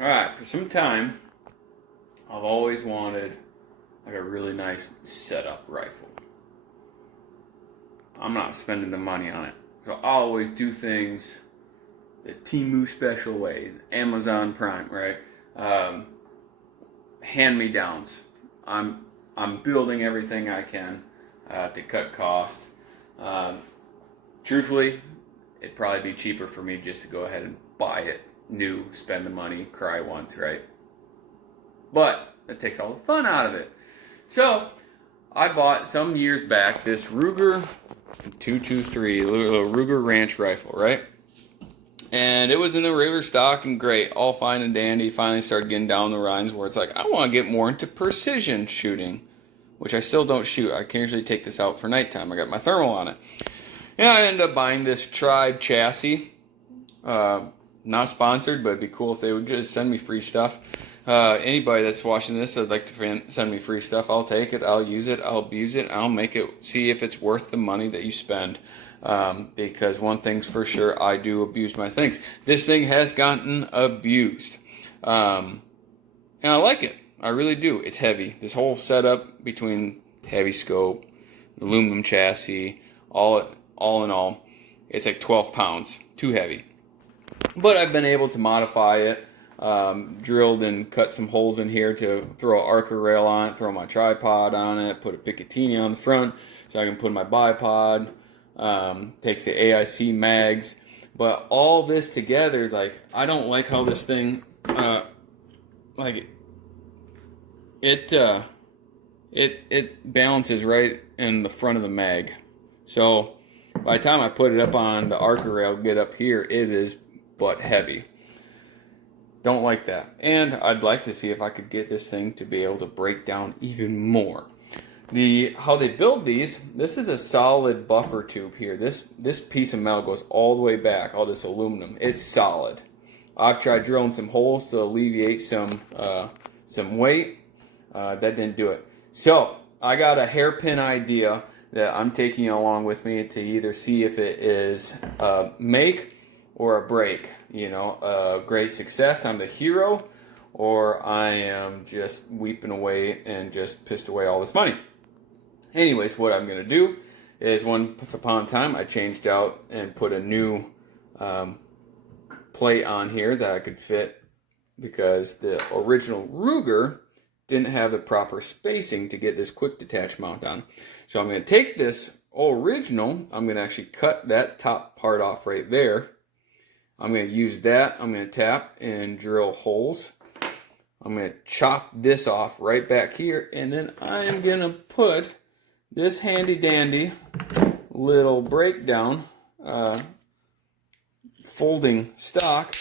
Alright, for some time, I've always wanted like a really nice setup rifle. I'm not spending the money on it. So I always do things the Temu special way, Amazon Prime, right? Um, Hand-me-downs. I'm building everything I can to cut cost. Um, Truthfully, it'd probably be cheaper for me just to go ahead and buy it new, spend the money, cry once, right? But it takes all the fun out of it. So I bought some years back this Ruger 223, a little Ruger Ranch rifle, right? And it was in the regular stock and great, all fine and dandy. Finally started getting down the lines where it's like, I want to get more into precision shooting, which I still don't shoot. I can usually take this out for nighttime. I got my thermal on it. And I ended up buying this Trybe chassis. Not sponsored, but it'd be cool if they would just send me free stuff. Anybody that's watching this that'd like to send me free stuff, I'll take it, I'll use it, I'll abuse it, I'll make it, see if it's worth the money that you spend. Because one thing's for sure, I do abuse my things. This thing has gotten abused. And I like it. I really do. It's heavy. This whole setup between heavy scope, aluminum chassis, all in all, it's like 12 pounds. Too heavy. But I've been able to modify it. Drilled and cut some holes in here to throw an Arca rail on it, throw my tripod on it, put a Picatinny on the front so I can put my bipod. Takes the AIC mags. But all this together, like, I don't like how this thing, like, it balances right in the front of the mag. So by the time I put it up on the Arca rail, get up here, it is butt heavy. Don't like that. And I'd like to see if I could get this thing to be able to break down even more. How they build these, this is a solid buffer tube here. This piece of metal goes all the way back, all this aluminum. It's solid. I've tried drilling some holes to alleviate some weight. That didn't do it. So I got a hairpin idea that I'm taking along with me to either see if it is a make or a break. You know, a great success, I'm the hero, or I am just weeping away and just pissed away all this money. Anyways, what I'm going to do is once upon a time I changed out and put a new plate on here that I could fit because the original Ruger didn't have the proper spacing to get this quick detach mount on. So I'm going to take this original, I'm going to actually cut that top part off right there. I'm going to use that, I'm going to tap and drill holes. I'm going to chop this off right back here, and then I am going to put this handy dandy little breakdown folding stock.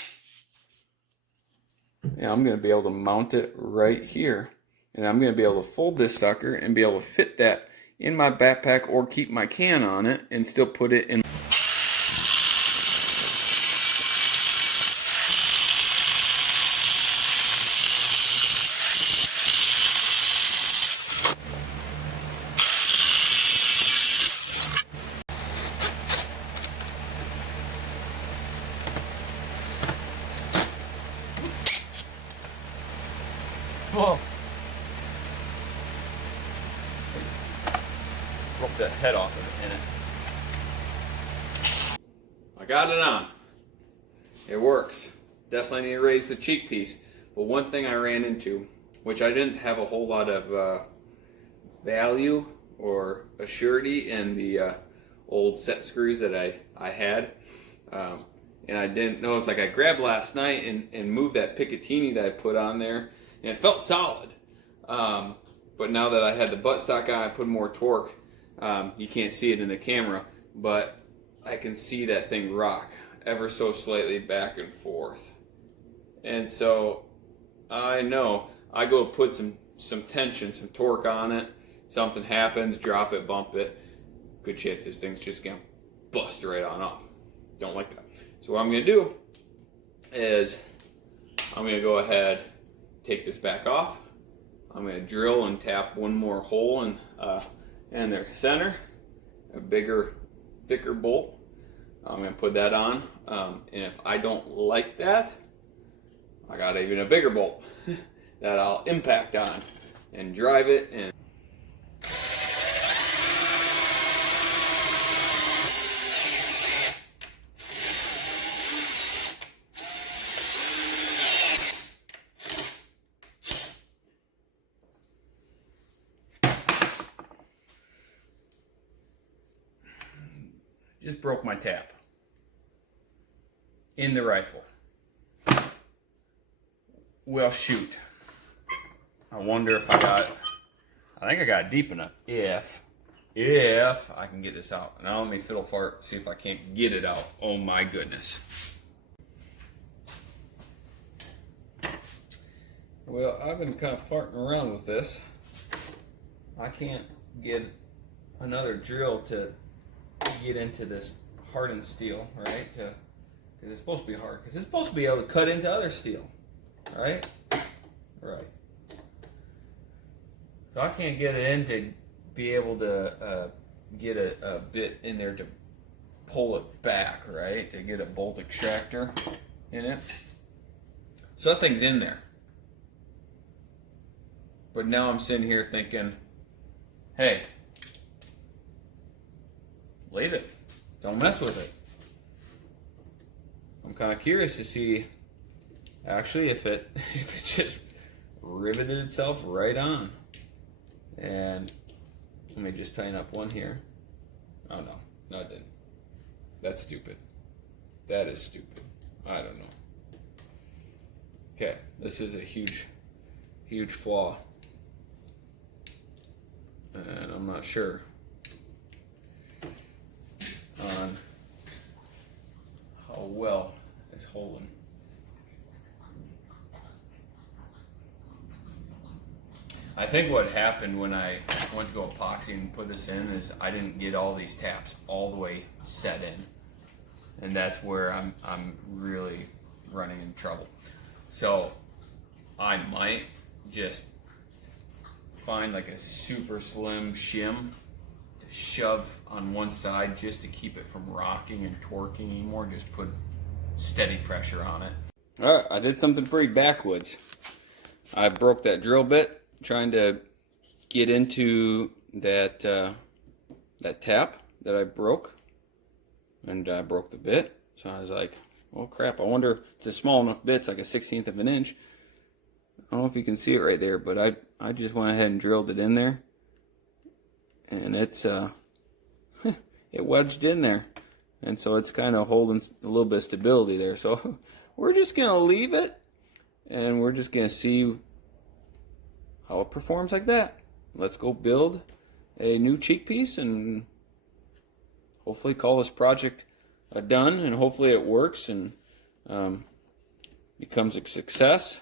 And I'm going to be able to mount it right here. And I'm going to be able to fold this sucker and be able to fit that in my backpack or keep my can on it and still put it in. Whoa. Broke the head off of it in it. I got it on. It works. Definitely need to raise the cheek piece. But one thing I ran into, which I didn't have a whole lot of value or assurity in the old set screws that I had. And I didn't know, it's like I grabbed last night and moved that Picatinny that I put on there, and it felt solid. But now that I had the buttstock on, I put more torque. You can't see it in the camera, but I can see that thing rock ever so slightly back and forth. And so I know I go put some tension, some torque on it, something happens, drop it, bump it, good chance this thing's just gonna bust right on off. Don't like that. So what I'm gonna do is I'm gonna go ahead, take this back off. I'm gonna drill and tap one more hole in the center, a bigger, thicker bolt. I'm gonna put that on, and if I don't like that, I got even a bigger bolt that I'll impact on and drive it and just broke my tap in the rifle. Well, shoot. I wonder if I think I got deep enough. If I can get this out. Now let me fiddle fart, see if I can't get it out. Oh my goodness. Well, I've been kind of farting around with this. I can't get another drill to get into this hardened steel, right? Because it's supposed to be hard. Because it's supposed to be able to cut into other steel, right? Right. So I can't get it in to be able to get a bit in there to pull it back, right? To get a bolt extractor in it. So that thing's in there. But now I'm sitting here thinking, hey, leave it. Don't mess with it. I'm kind of curious to see actually if it just riveted itself right on. And let me just tighten up one here. Oh no, it didn't. That's stupid. That is stupid. I don't know. Okay, this is a huge flaw. And I'm not sure on how well it's holding. I think what happened when I went to go epoxy and put this in is I didn't get all these taps all the way set in, and that's where I'm really running into trouble. So I might just find like a super slim shim to shove on one side just to keep it from rocking and torquing anymore. Just put steady pressure on it. All right, I did something pretty backwoods. I broke that drill bit trying to get into that that tap that I broke, and I broke the bit. So I was like, well crap, I wonder, it's a small enough bit, it's like a 1/16 of an inch. I don't know if you can see it right there, but I just went ahead and drilled it in there, and it's it wedged in there, and so it's kind of holding a little bit of stability there. So we're just gonna leave it, and we're just gonna see how it performs like that. Let's go build a new cheek piece and hopefully call this project done, and hopefully it works and becomes a success,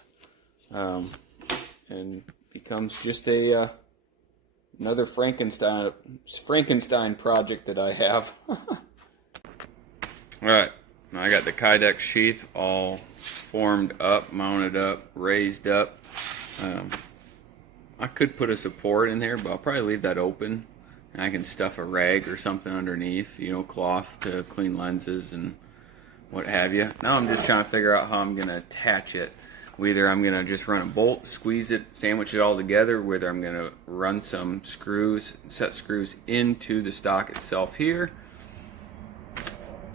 and becomes just a another Frankenstein project that I have. Alright, now I got the Kydex sheath all formed up, mounted up, raised up. I could put a support in there, but I'll probably leave that open. And I can stuff a rag or something underneath, you know, cloth to clean lenses and what have you. Now I'm just trying to figure out how I'm going to attach it. Whether I'm going to just run a bolt, squeeze it, sandwich it all together, whether I'm going to run some screws, set screws into the stock itself here.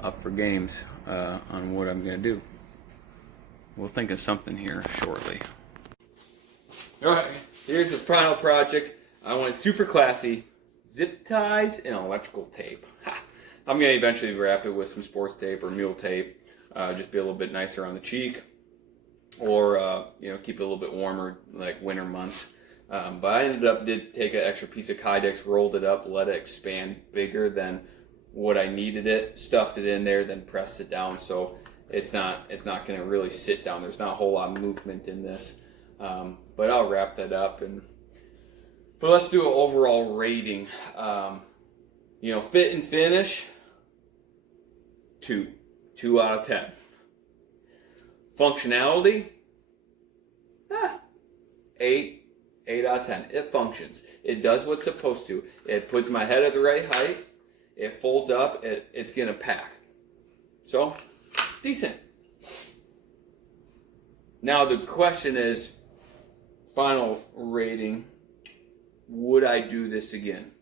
Up for games on what I'm going to do. We'll think of something here shortly. Alright, here's the final project. I went super classy. Zip ties and electrical tape. Ha. I'm going to eventually wrap it with some sports tape or mule tape. Just be a little bit nicer on the cheek. Or, you know, keep it a little bit warmer like winter months. But I did take an extra piece of Kydex, rolled it up, let it expand bigger than what I needed it, stuffed it in there, then pressed it down. So it's not going to really sit down. There's not a whole lot of movement in this. But I'll wrap that up, but let's do an overall rating. You know, fit and finish, 2 out of 10. Functionality, 8 out of 10. It functions. It does what's supposed to. It puts my head at the right height. It folds up. It's gonna pack. So, decent. Now the question is, final rating, would I do this again?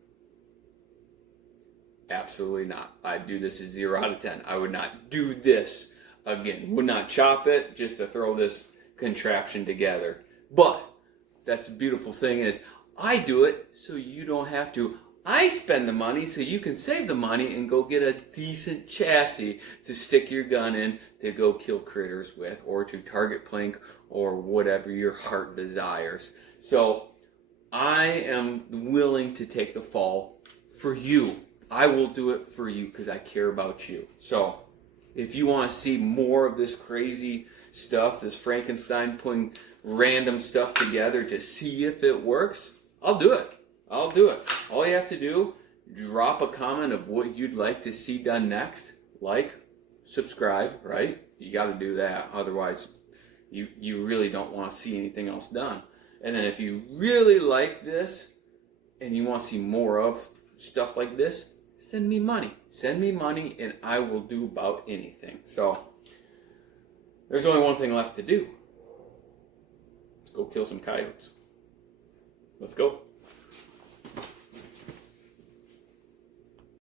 Absolutely not. I'd do this as 0 out of 10. I would not do this again. Would not chop it just to throw this contraption together. But that's the beautiful thing is I do it so you don't have to. I spend the money so you can save the money and go get a decent chassis to stick your gun in to go kill critters with, or to target plank, or whatever your heart desires. So I am willing to take the fall for you. I will do it for you because I care about you. So if you want to see more of this crazy stuff, this Frankenstein putting random stuff together to see if it works, I'll do it. I'll do it. All you have to do, drop a comment of what you'd like to see done next. Like, subscribe, right? You got to do that. Otherwise, you really don't want to see anything else done. And then if you really like this and you want to see more of stuff like this, send me money. Send me money and I will do about anything. So, there's only one thing left to do. Let's go kill some coyotes. Let's go.